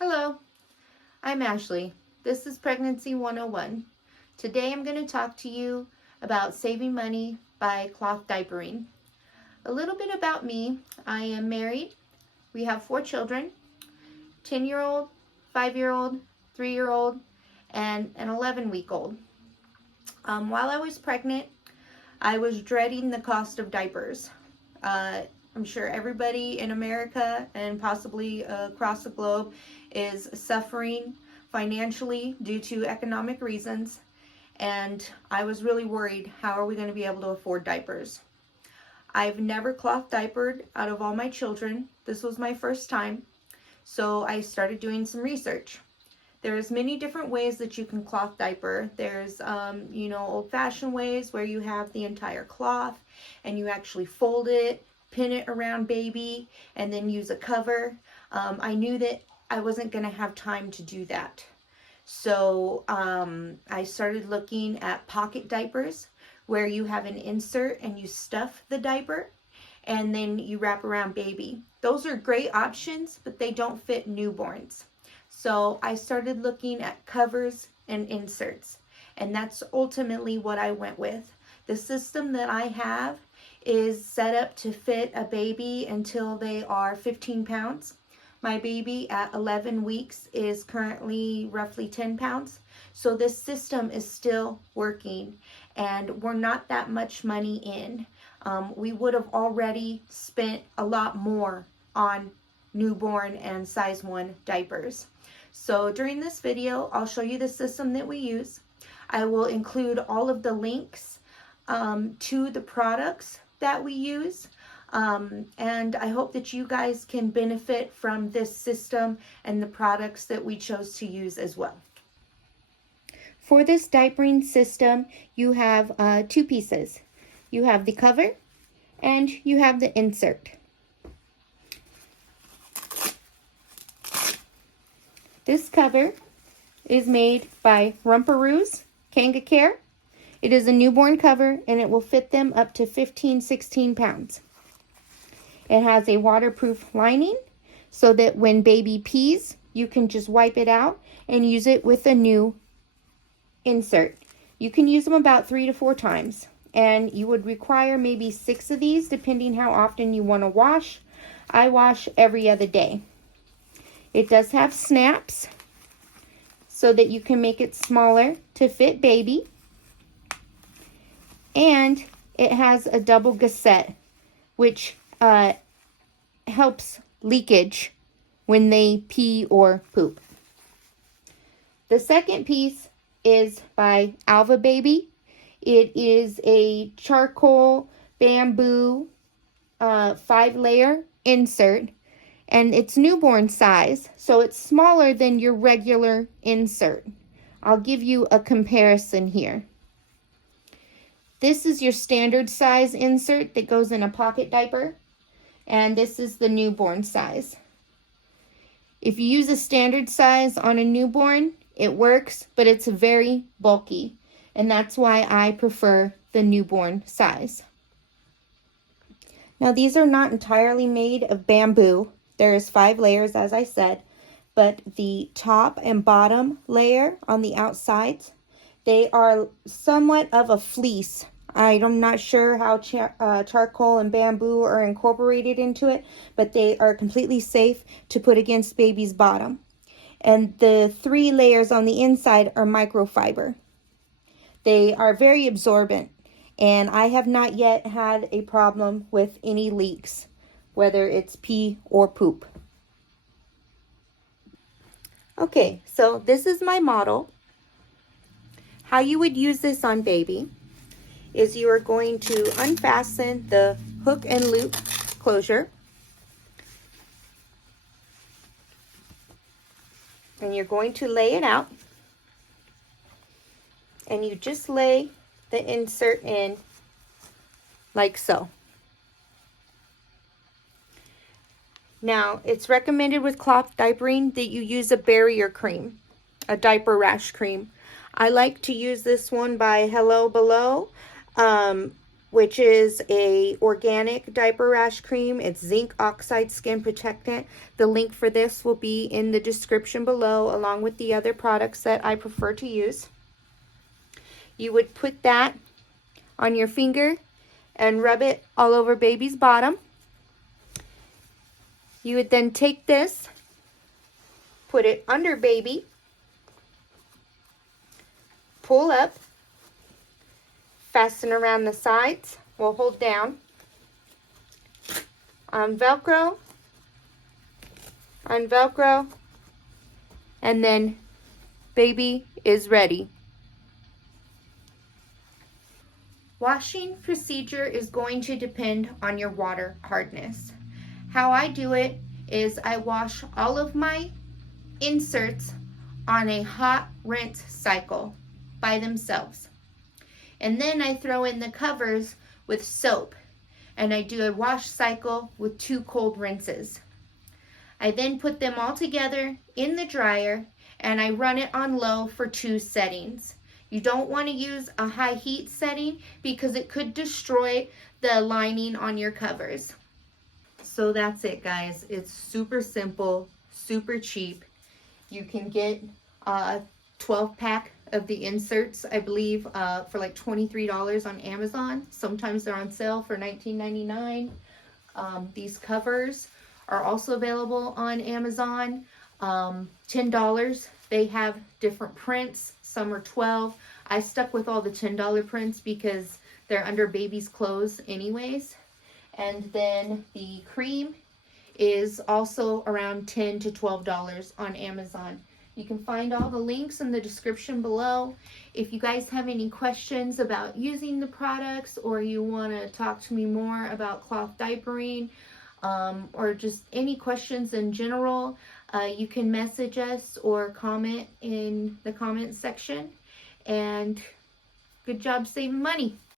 Hello, I'm Ashley. This is Pregnancy 101. Today I'm going to talk to you about saving money by cloth diapering. A little bit about me. I am married. We have 4 children, 10-year-old, 5-year-old, 3-year-old, and an 11-week-old. While I was pregnant, I was dreading the cost of diapers. I'm sure everybody in America and possibly across the globe is suffering financially due to economic reasons, and I was really worried, how are we going to be able to afford diapers? I've never cloth diapered out of all my children. This was my first time, so I started doing some research. There's many different ways that you can cloth diaper. There's, old-fashioned ways where you have the entire cloth and you actually fold it, pin it around baby, and then use a cover. I knew that I wasn't going to have time to do that. So I started looking at pocket diapers where you have an insert and you stuff the diaper and then you wrap around baby. Those are great options, but they don't fit newborns. So I started looking at covers and inserts, and that's ultimately what I went with. The system that I have is set up to fit a baby until they are 15 pounds. My baby at 11 weeks is currently roughly 10 pounds. So this system is still working, and we're not that much money in. We would have already spent a lot more on newborn and size 1 diapers. So during this video, I'll show you the system that we use. I will include all of the links to the products that we use. And I hope that you guys can benefit from this system and the products that we chose to use as well. For this diapering system, you have 2 pieces. You have the cover and you have the insert. This cover is made by Rumperoos Kanga Care. It is a newborn cover and it will fit them up to 15-16 pounds. It has a waterproof lining so that when baby pees, you can just wipe it out and use it with a new insert. You can use them about 3 to 4 times, and you would require maybe 6 of these depending how often you want to wash. I wash every other day. It does have snaps so that you can make it smaller to fit baby. And it has a double gusset, which helps leakage when they pee or poop. The second piece is by Alva Baby. It is a charcoal bamboo 5-layer insert, and it's newborn size, so it's smaller than your regular insert. I'll give you a comparison here. This is your standard size insert that goes in a pocket diaper, and this is the newborn size. If you use a standard size on a newborn, it works, but it's very bulky, and that's why I prefer the newborn size. Now, these are not entirely made of bamboo. There's 5 layers, as I said, but the top and bottom layer on the outsides, they are somewhat of a fleece. I'm not sure how charcoal and bamboo are incorporated into it, but they are completely safe to put against baby's bottom. And the 3 layers on the inside are microfiber. They are very absorbent, and I have not yet had a problem with any leaks, whether it's pee or poop. Okay, so this is my model. How you would use this on baby is you are going to unfasten the hook and loop closure, and you're going to lay it out, and you just lay the insert in like so. Now, it's recommended with cloth diapering that you use a barrier cream, a diaper rash cream. I like to use this one by Hello Below. which is a organic diaper rash cream. It's zinc oxide skin protectant. The link for this will be in the description below, along with the other products that I prefer to use. You would put that on your finger and rub it all over baby's bottom. You would then take this, put it under baby, pull up, fasten around the sides, we'll hold down, Velcro, unvelcro, and then baby is ready. Washing procedure is going to depend on your water hardness. How I do it is I wash all of my inserts on a hot rinse cycle by themselves. And then I throw in the covers with soap, and I do a wash cycle with 2 cold rinses. I then put them all together in the dryer and I run it on low for 2 settings. You don't want to use a high heat setting because it could destroy the lining on your covers. So that's it, guys. It's super simple, super cheap. You can get a 12-pack of the inserts, I believe, for like $23 on Amazon. Sometimes they're on sale for $19.99. These covers are also available on Amazon. $10. They have different prints. Some are $12. I stuck with all the $10 prints because they're under baby's clothes anyways. And then the cream is also around $10 to $12 on Amazon. You can find all the links in the description below. If you guys have any questions about using the products, or you want to talk to me more about cloth diapering, or just any questions in general, you can message us or comment in the comment section. And good job saving money.